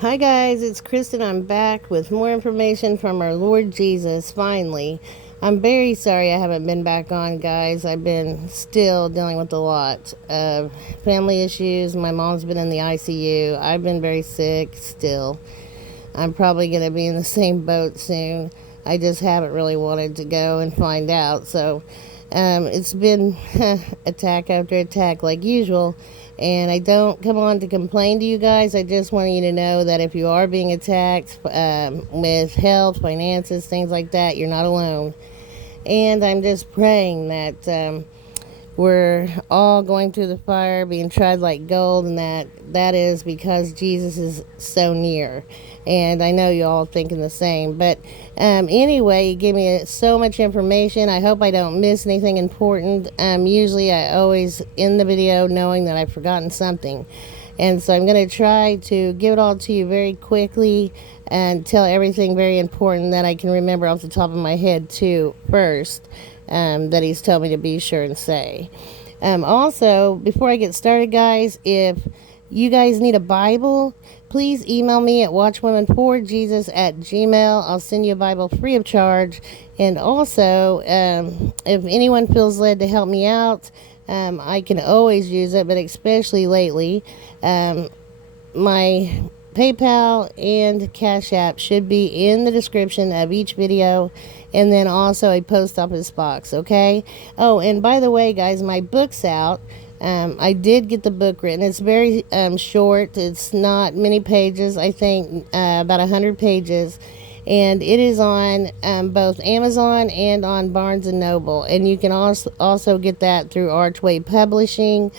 Hi guys, it's Kristen. I'm back with more information from our Lord Jesus, finally. I'm very sorry I haven't been back on, guys. I've been still dealing with a lot of family issues. My mom's been in the ICU. I've been very sick still. I'm probably going to be in the same boat soon. I just haven't really wanted to go and find out. So it's been attack after attack like usual. And I don't come on to complain to you guys. I just want you to know that if you are being attacked with health, finances, things like that, you're not alone. And I'm just praying that we're all going through the fire, being tried like gold, and that is because Jesus is so near. And I know you all thinking the same. But anyway, you gave me so much information. I hope I don't miss anything important. Usually I always end the video knowing that I've forgotten something. And so I'm going to try to give it all to you very quickly and tell everything very important that I can remember off the top of my head too first. That he's told me to be sure and say. Also, before I get started, guys, if you guys need a Bible, please email me at watchwomanforjesus@gmail. I'll send you a Bible free of charge. And also, if anyone feels led to help me out, I can always use it, but especially lately, my PayPal and Cash App should be in the description of each video, and then also a post office box, okay? Oh, and by the way, guys, my book's out. I did get the book written. It's very short. It's not many pages. I think about 100 pages. And it is on both Amazon and on Barnes & Noble. And you can also get that through Archway Publishing.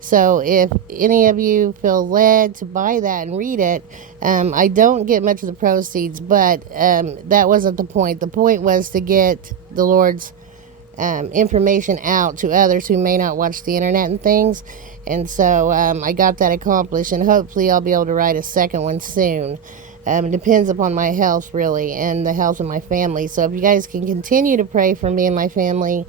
So if any of you feel led to buy that and read it, I don't get much of the proceeds, but that wasn't the point. The point was to get the Lord's information out to others who may not watch the internet and things. And so I got that accomplished, and hopefully I'll be able to write a second one soon. It depends upon my health, really, and the health of my family. So if you guys can continue to pray for me and my family,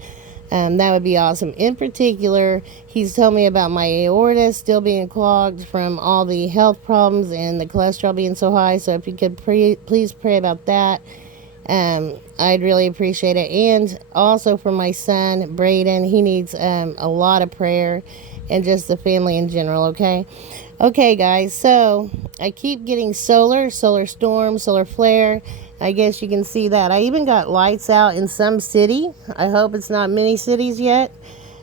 that would be awesome. In particular, he's told me about my aorta still being clogged from all the health problems and the cholesterol being so high. So if you could please pray about that, I'd really appreciate it. And also for my son, Braden, he needs a lot of prayer, and just the family in general, okay? Okay, guys, so I keep getting solar storm, solar flare. I guess you can see that. I even got lights out in some city. I hope it's not many cities yet.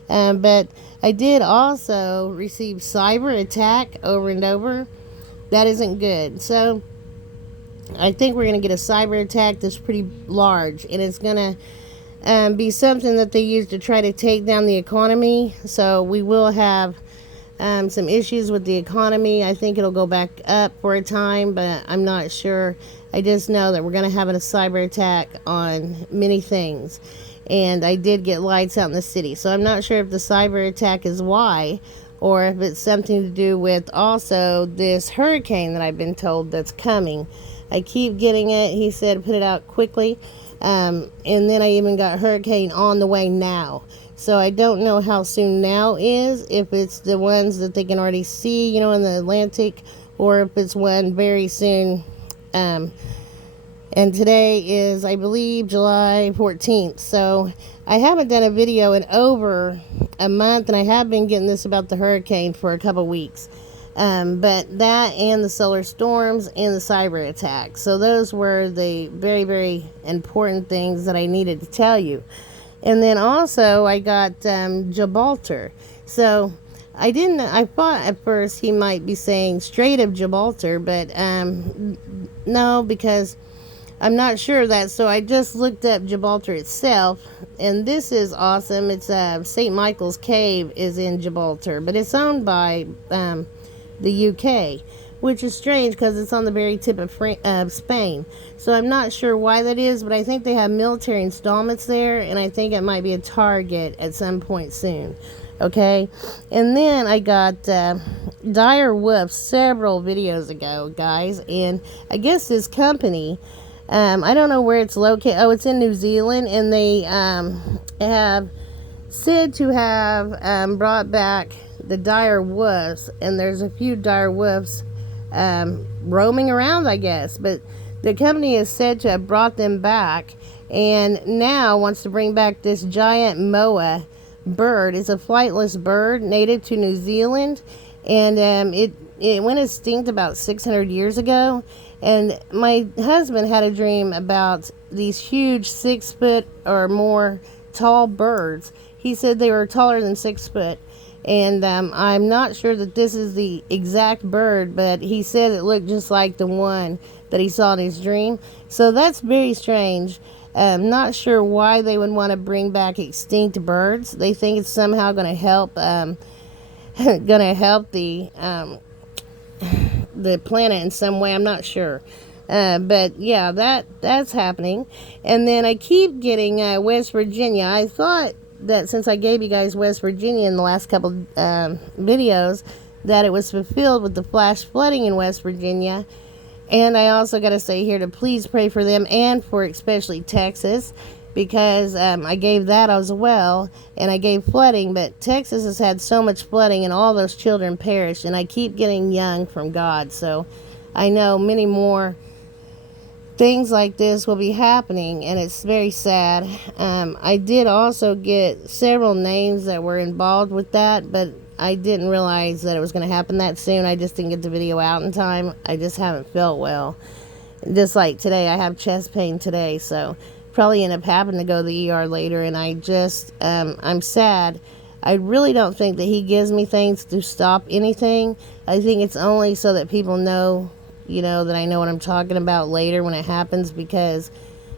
But I did also receive cyber attack over and over. That isn't good. So I think we're going to get a cyber attack that's pretty large. And it's going to be something that they use to try to take down the economy. So we will have some issues with the economy. I think it'll go back up for a time, but I'm not sure. I just know that we're going to have a cyber attack on many things. And I did get lights out in the city. So I'm not sure if the cyber attack is why, or if it's something to do with also this hurricane that I've been told that's coming. I keep getting it. He said put it out quickly. And then I even got hurricane on the way now. So I don't know how soon now is, if it's the ones that they can already see, in the Atlantic, or if it's one very soon. And today is, I believe, July 14th. So I haven't done a video in over a month, and I have been getting this about the hurricane for a couple weeks. But that and the solar storms and the cyber attack. So those were the very, very important things that I needed to tell you. And then also I got Gilbraltar. So I thought at first he might be saying Strait of Gibraltar, but no, because I'm not sure of that. So I just looked up Gibraltar itself, and this is awesome. It's St. Michael's Cave is in Gibraltar, but it's owned by the UK, which is strange because it's on the very tip of Spain. So I'm not sure why that is, but I think they have military installments there, and I think it might be a target at some point soon. Okay, and then I got Dire Wolf several videos ago, guys, and I guess this company, I don't know where it's located. Oh, it's in New Zealand, and they have said to have brought back the dire wolves, and there's a few dire wolves roaming around, I guess. But the company is said to have brought them back, and now wants to bring back this giant moa bird. It's a flightless bird native to New Zealand, and it went extinct about 600 years ago. And my husband had a dream about these huge 6 foot or more tall birds. He said they were taller than 6 foot. And I'm not sure that this is the exact bird, but he said it looked just like the one that he saw in his dream. So that's very strange. Not sure why they would want to bring back extinct birds. They think it's somehow going to help the planet in some way. I'm not sure. But yeah, that's happening. And then I keep getting West Virginia. I thought that since I gave you guys West Virginia in the last couple videos, that it was fulfilled with the flash flooding in West Virginia. And I also got to say here to please pray for them, and for especially Texas, because I gave that as well, and I gave flooding, but Texas has had so much flooding and all those children perished, and I keep getting young from God. So I know many more things like this will be happening, and it's very sad. I did also get several names that were involved with that, but I didn't realize that it was going to happen that soon. I just didn't get the video out in time. I just haven't felt well. Just like today, I have chest pain today, so probably end up having to go to the ER later, and I just, I'm sad. I really don't think that he gives me things to stop anything. I think it's only so that people know, that I know what I'm talking about later when it happens, because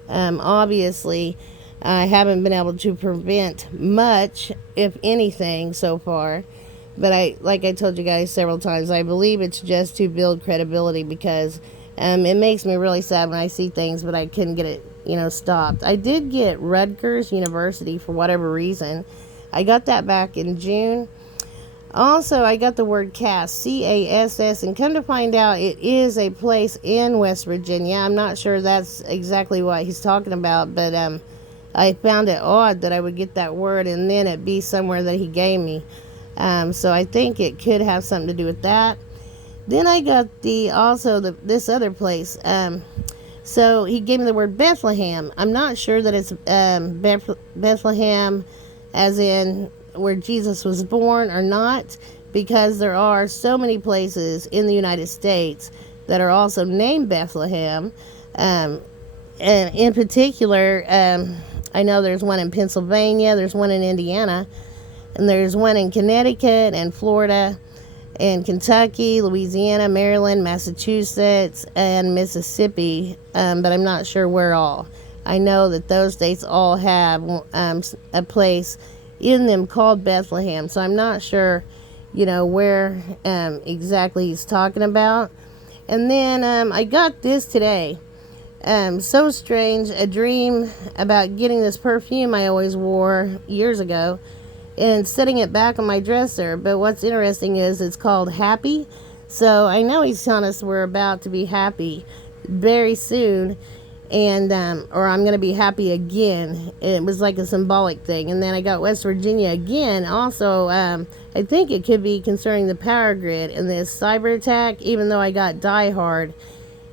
obviously I haven't been able to prevent much, if anything, so far. But like I told you guys several times, I believe it's just to build credibility, because it makes me really sad when I see things, but I couldn't get it, stopped. I did get Rutgers University for whatever reason. I got that back in June. Also, I got the word CASS, C-A-S-S, and come to find out it is a place in West Virginia. I'm not sure that's exactly what he's talking about, but I found it odd that I would get that word and then it be somewhere that he gave me. So I think it could have something to do with that. Then I got this other place. So he gave me the word Bethlehem. I'm not sure that it's Bethlehem as in where Jesus was born or not, because there are so many places in the United States that are also named Bethlehem. And in particular, I know there's one in Pennsylvania, there's one in Indiana, and there's one in Connecticut and Florida and Kentucky, Louisiana, Maryland, Massachusetts, and Mississippi, but I'm not sure where all. I know that those states all have a place in them called Bethlehem, so I'm not sure, where exactly he's talking about. And then I got this today. So strange, a dream about getting this perfume I always wore years ago and setting it back on my dresser. But what's interesting is it's called Happy. So I know he's telling us we're about to be happy very soon, and or I'm going to be happy again. It was like a symbolic thing. And then I got West Virginia again. Also, I think it could be concerning the power grid and this cyber attack, even though I got Die Hard.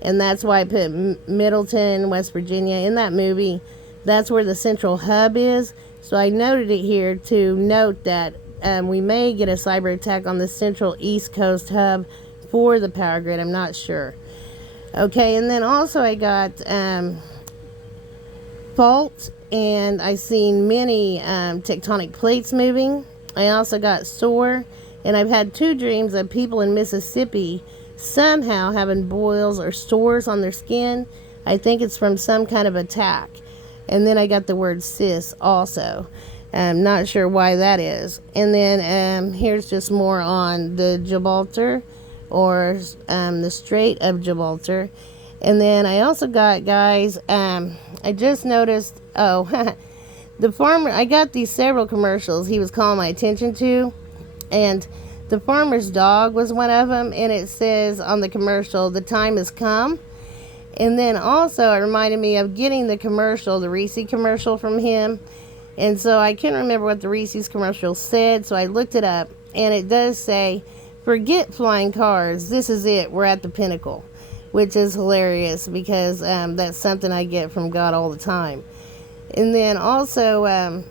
And that's why I put Middleton, West Virginia in that movie. That's where the central hub is. So I noted it here to note that we may get a cyber attack on the central East Coast hub for the power grid. I'm not sure. Okay, and then also I got fault, and I seen many tectonic plates moving. I also got sore, and I've had 2 dreams of people in Mississippi somehow having boils or sores on their skin. I think it's from some kind of attack. And then I got the word sis also. I'm not sure why that is. And then here's just more on the Gilbraltar, or the Strait of Gibraltar. And then I also got, guys, I just noticed, the farmer, I got these several commercials he was calling my attention to, and the farmer's dog was one of them, and it says on the commercial, "The time has come." And then also it reminded me of getting the commercial, the Reese commercial from him. And so I couldn't remember what the Reese's commercial said, so I looked it up, and it does say forget flying cars. This is it. We're at the pinnacle, which is hilarious because that's something I get from God all the time. And then also,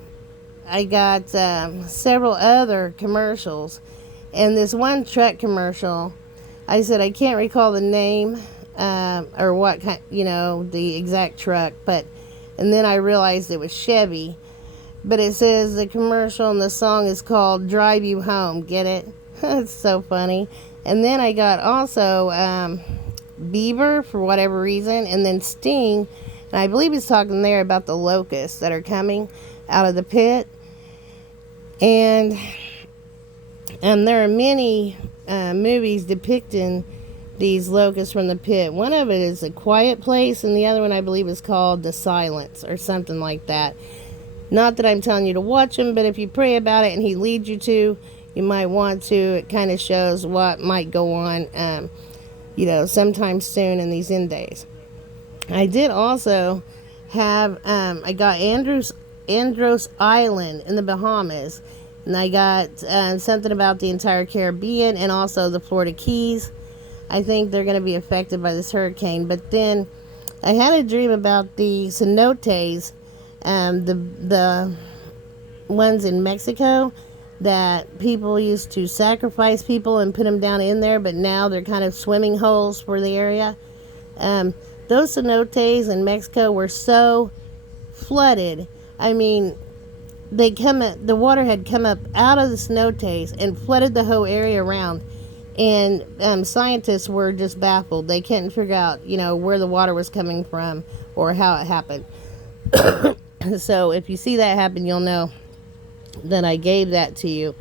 I got several other commercials. And this one truck commercial, I said I can't recall the name or what kind, the exact truck, and then I realized it was Chevy. But it says the commercial and the song is called Drive You Home. Get it? It's so funny. And then I got also Bieber for whatever reason, and then Sting. And I believe he's talking there about the locusts that are coming out of the pit. And there are many movies depicting these locusts from the pit. One of it is A Quiet Place, and the other one I believe is called The Silence or something like that. Not that I'm telling you to watch them, but if you pray about it and he leads you to, you might want to. It kind of shows what might go on, sometime soon in these end days. I did also have, I got Andros Island in the Bahamas, and I got something about the entire Caribbean and also the Florida Keys. I think they're going to be affected by this hurricane. But then I had a dream about the cenotes, the ones in Mexico that people used to sacrifice people and put them down in there, but now they're kind of swimming holes for the area. Those cenotes in Mexico were so flooded. I mean, the water had come up out of the cenotes and flooded the whole area around. And scientists were just baffled. They couldn't figure out, where the water was coming from or how it happened. So if you see that happen, you'll know that I gave that to you.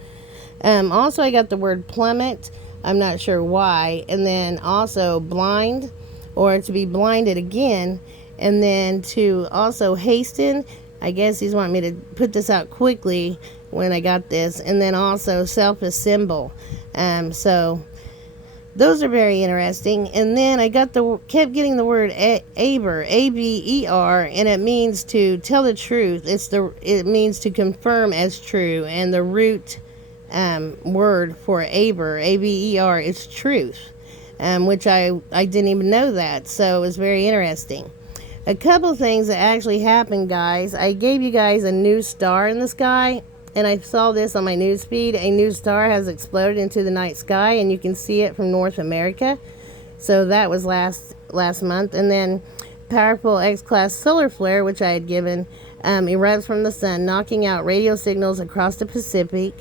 Also, I got the word plummet. I'm not sure why. And then also blind, or to be blinded again. And then to also hasten. I guess he's wanting me to put this out quickly when I got this. And then also self-assemble. So those are very interesting. And then I kept getting the word aber, A-B-E-R, and it means to tell the truth. It means to confirm as true, and the root word for aber, A-B-E-R, is truth, which I didn't even know that, so it was very interesting. A couple things that actually happened, guys. I gave you guys a new star in the sky. And I saw this on my news feed. A new star has exploded into the night sky, and you can see it from North America. So that was last month. And then powerful X-class solar flare, which I had given, erupts from the sun, knocking out radio signals across the Pacific.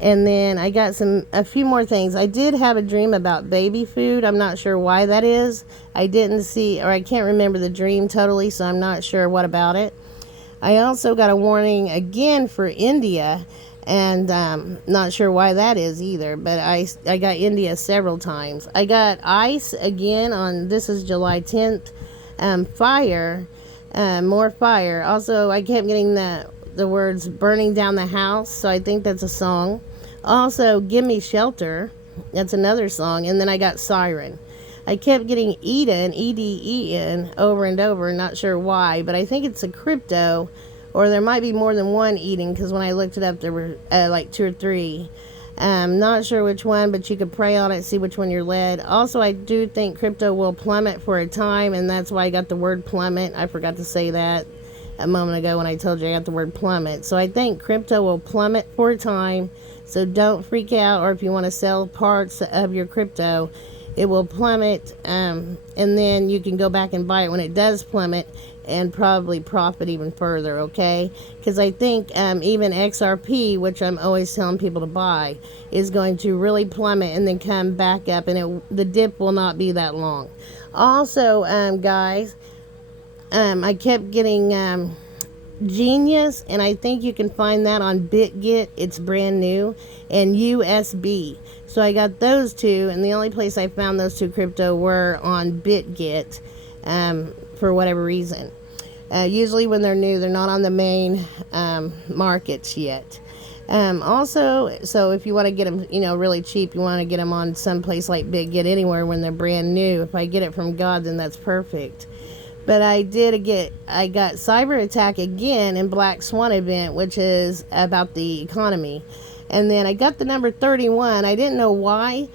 And then I got a few more things. I did have a dream about baby food. I'm not sure why that is. I didn't see, or I can't remember the dream totally, so I'm not sure what about it. I also got a warning again for India, and not sure why that is either, but I got India several times. I got ice again this is July 10th, fire, more fire. Also, I kept getting the words burning down the house, so I think that's a song. Also, give me shelter, that's another song, and then I got siren. I kept getting Eden, E-D-E-N, over and over, not sure why, but I think it's a crypto, or there might be more than one Eden, because when I looked it up, there were like 2 or 3. Not sure which one, but you could pray on it, see which one you're led. Also, I do think crypto will plummet for a time, and that's why I got the word plummet. I forgot to say that a moment ago when I told you I got the word plummet. So I think crypto will plummet for a time, so don't freak out, or if you want to sell parts of your crypto, it will plummet, and then you can go back and buy it when it does plummet and probably profit even further, okay? Because I think even XRP, which I'm always telling people to buy, is going to really plummet and then come back up, and the dip will not be that long. Also, guys, I kept getting Genius, and I think you can find that on BitGet. It's brand new, and USB. So I got those two, and the only place I found those two crypto were on BitGet, for whatever reason. Usually when they're new, they're not on the main markets yet. Also, so if you want to get them, really cheap, you want to get them on some place like BitGet anywhere when they're brand new. If I get it from God, then that's perfect. But I got cyber attack again in Black Swan event, which is about the economy. And then I got the number 31. I didn't know why,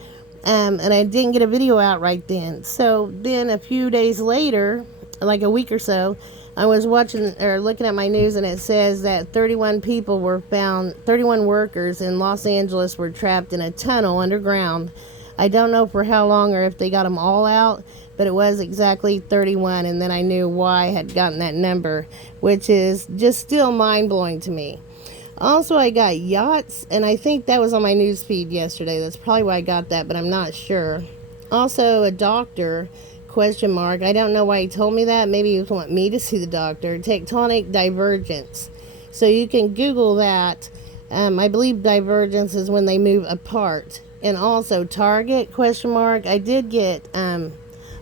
and I didn't get a video out right then. So then a few days later, like a week or so, I was watching or looking at my news, and it says that 31 people were found, 31 workers in Los Angeles were trapped in a tunnel underground. I don't know for how long or if they got them all out, but it was exactly 31, and then I knew why I had gotten that number, which is just still mind-blowing to me. Also, I got yachts, and I think that was on my news feed yesterday. That's probably why I got that, but I'm not sure. Also, a doctor, question mark. I don't know why he told me that. Maybe he want me to see the doctor. Tectonic divergence. So you can Google that. I believe divergence is when they move apart. And also Target, question mark. I did get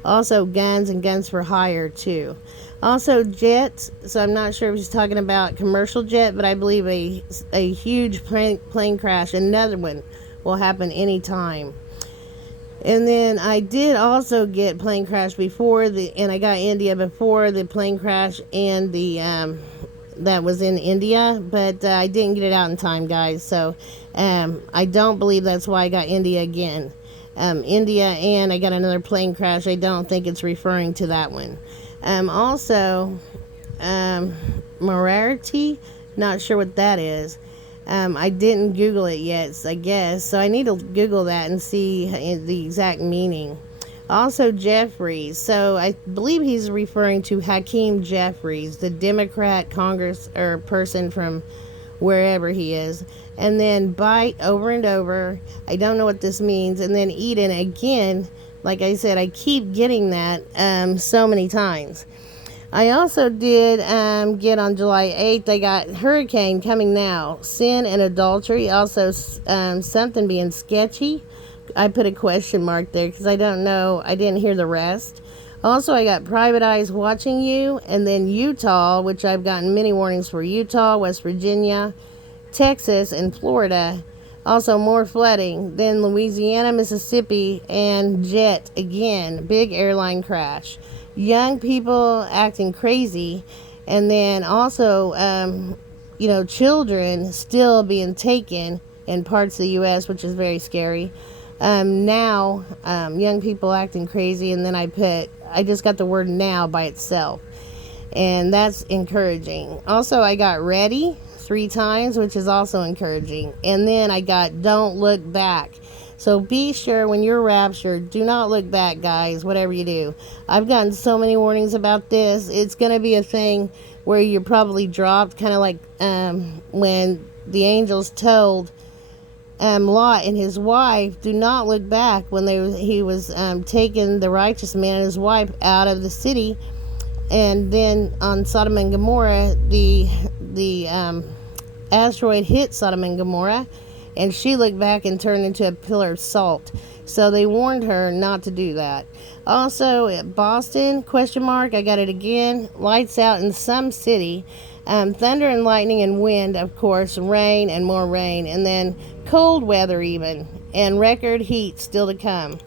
also guns and guns for hire too. Also jets, so I'm not sure if he's talking about commercial jet, but I believe a huge plane crash, another one, will happen anytime. And then I did also get plane crash and I got India before the plane crash and the that was in India, but I didn't get it out in time, guys. So I don't believe that's why I got India again. India, and I got another plane crash. I don't think it's referring to that one. Also, morality, not sure what that is. I didn't Google it yet, I guess, so I need to Google that and see the exact meaning. Also, Jeffries, so I believe he's referring to Hakeem Jeffries, the Democrat Congress or person from wherever he is. And then bite over and over. I don't know what this means. And then Eden again. Like I said, I keep getting that so many times. I also did get on July 8th, I got hurricane coming now. Sin and adultery. Also something being sketchy. I put a question mark there because I don't know. I didn't hear the rest. Also, I got private eyes watching you. And then Utah, which I've gotten many warnings for. Utah, West Virginia, Texas, and Florida. Also, more flooding. Then Louisiana, Mississippi, and jet again. Big airline crash. Young people acting crazy. And then also, children still being taken in parts of the U.S., which is very scary. Now, young people acting crazy. And then I just got the word now by itself. And that's encouraging. Also, I got ready 3 times, which is also encouraging. And then I got don't look back. So be sure when you're raptured, do not look back, guys, whatever you do. I've gotten so many warnings about this. It's going to be a thing where you're probably dropped, kind of like when the angels told Lot and his wife, do not look back when he was taking the righteous man and his wife out of the city. And then on Sodom and Gomorrah, the asteroid hit Sodom and Gomorrah, and she looked back and turned into a pillar of salt. So they warned her not to do that. Also, at Boston, question mark, I got it again. Lights out in some city. Thunder and lightning and wind, of course, rain and more rain. And then cold weather even. And record heat still to come.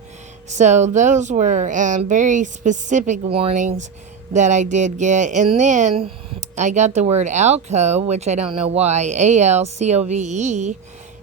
So those were very specific warnings that I did get. And then I got the word alcove, which I don't know why. ALCOVE.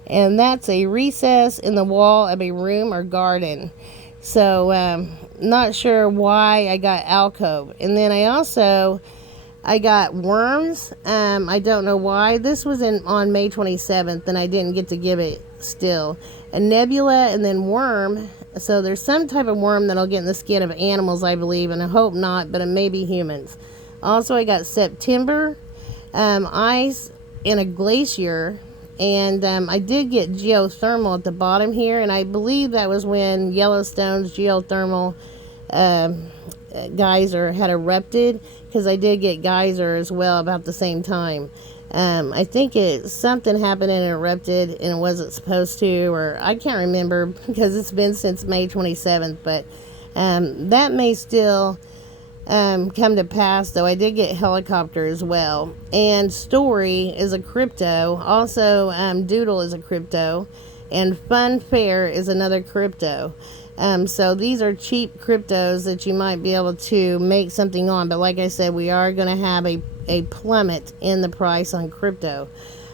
And that's a recess in the wall of a room or garden. So, not sure why I got alcove. And then I got worms. I don't know why. This was on May 27th, and I didn't get to give it still. A nebula and then worm. So there's some type of worm that'll get in the skin of animals, I believe, and I hope not, but it may be humans. Also, I got September, ice in a glacier. And I did get geothermal at the bottom here, and I believe that was when Yellowstone's geothermal geyser had erupted, because I did get geyser as well about the same time. I think something happened and it erupted and it wasn't supposed to, or I can't remember because it's been since May 27th, but that may still come to pass, though. I did get helicopter as well. And story is a crypto. Also, doodle is a crypto. And fun fair is another crypto. So these are cheap cryptos that you might be able to make something on. But like I said, we are going to have a plummet in the price on crypto.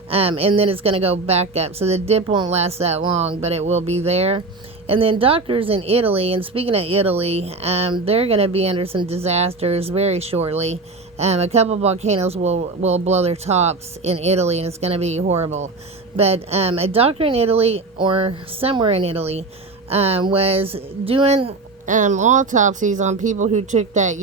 and then it's going to go back up. So the dip won't last that long, but it will be there. And then doctors in Italy, and speaking of Italy, they're going to be under some disasters very shortly. A couple of volcanoes will blow their tops in Italy, and it's going to be horrible. But a doctor in Italy, or somewhere in Italy, was doing autopsies on people who took that,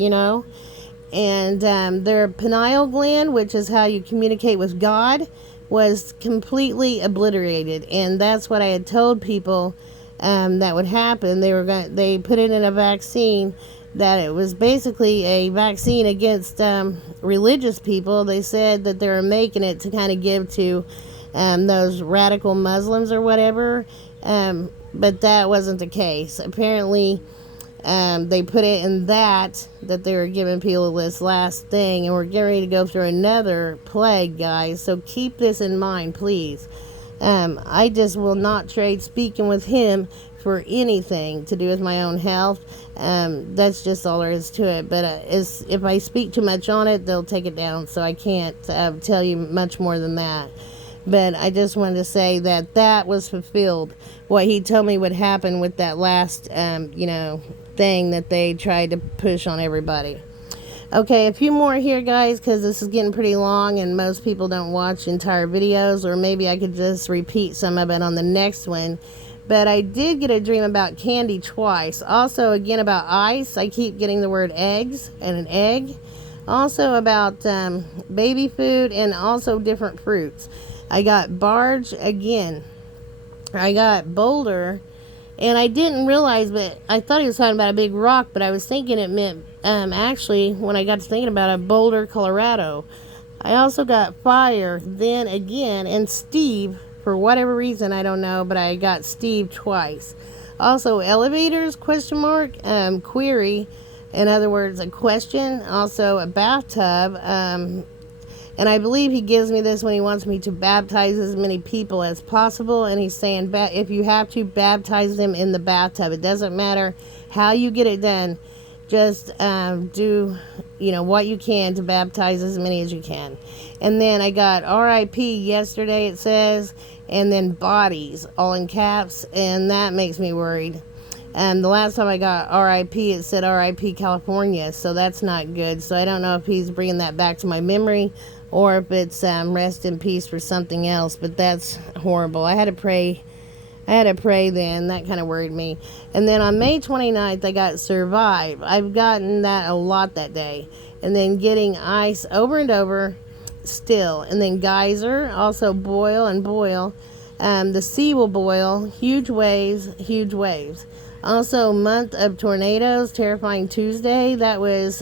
and their pineal gland, which is how you communicate with God, was completely obliterated. And that's what I had told people that would happen. They put it in a vaccine, that it was basically a vaccine against religious people. They said that they were making it to kind of give to those radical Muslims or whatever, but that wasn't the case. Apparently, they put it in that they were giving people this last thing, and we're getting ready to go through another plague, guys. So keep this in mind, please. I just will not trade speaking with him for anything to do with my own health. That's just all there is to it. But if I speak too much on it, they'll take it down. So I can't tell you much more than that. But I just wanted to say that was fulfilled. What he told me would happen with that last, thing that they tried to push on everybody. Okay, a few more here, guys, because this is getting pretty long and most people don't watch entire videos, or maybe I could just repeat some of it on the next one. But I did get a dream about candy twice. Also, again, about ice. I keep getting the word eggs and an egg. Also about baby food, and also different fruits. I got barge again. I got boulder. And I didn't realize, but I thought he was talking about a big rock, but I was thinking it meant, actually, when I got to thinking about it, Boulder, Colorado. I also got fire, then again, and Steve, for whatever reason, I don't know, but I got Steve twice. Also, elevators, question mark, query, in other words, a question. Also, a bathtub, and I believe he gives me this when he wants me to baptize as many people as possible. And he's saying, if you have to, baptize them in the bathtub. It doesn't matter how you get it done. Just do, what you can to baptize as many as you can. And then I got RIP yesterday, it says. And then bodies, all in caps. And that makes me worried. The last time I got RIP, it said RIP California. So that's not good. So I don't know if he's bringing that back to my memory, or if it's rest in peace for something else. But that's horrible. I had to pray then. That kind of worried me. And then on May 29th, I got survive. I've gotten that a lot that day. And then getting ice over and over still. And then geyser, also boil and boil. The sea will boil. Huge waves, huge waves. Also, month of tornadoes, terrifying Tuesday. That was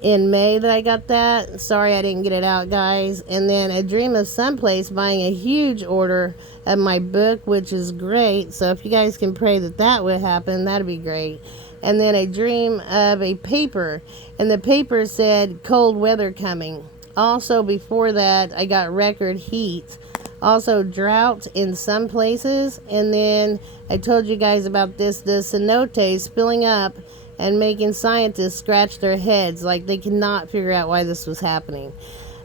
in May that I got that. Sorry I didn't get it out, guys. And then a dream of someplace buying a huge order of my book, which is great. So if you guys can pray that would happen, that'd be great. And then a dream of a paper, and the paper said cold weather coming. Also, before that, I got record heat. Also, drought in some places. And then I told you guys about the cenotes filling up and making scientists scratch their heads like they cannot figure out why this was happening.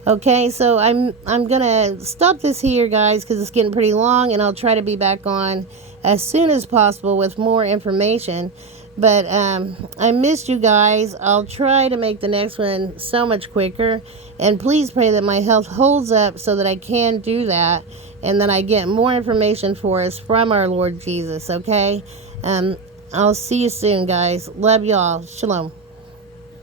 Okay, so I'm gonna stop this here, guys, because it's getting pretty long, and I'll try to be back on as soon as possible with more information. But I missed you guys. I'll try to make the next one so much quicker, and please pray that my health holds up so that I can do that, and that I get more information for us from our Lord Jesus. Okay, I'll see you soon, guys. Love y'all. Shalom.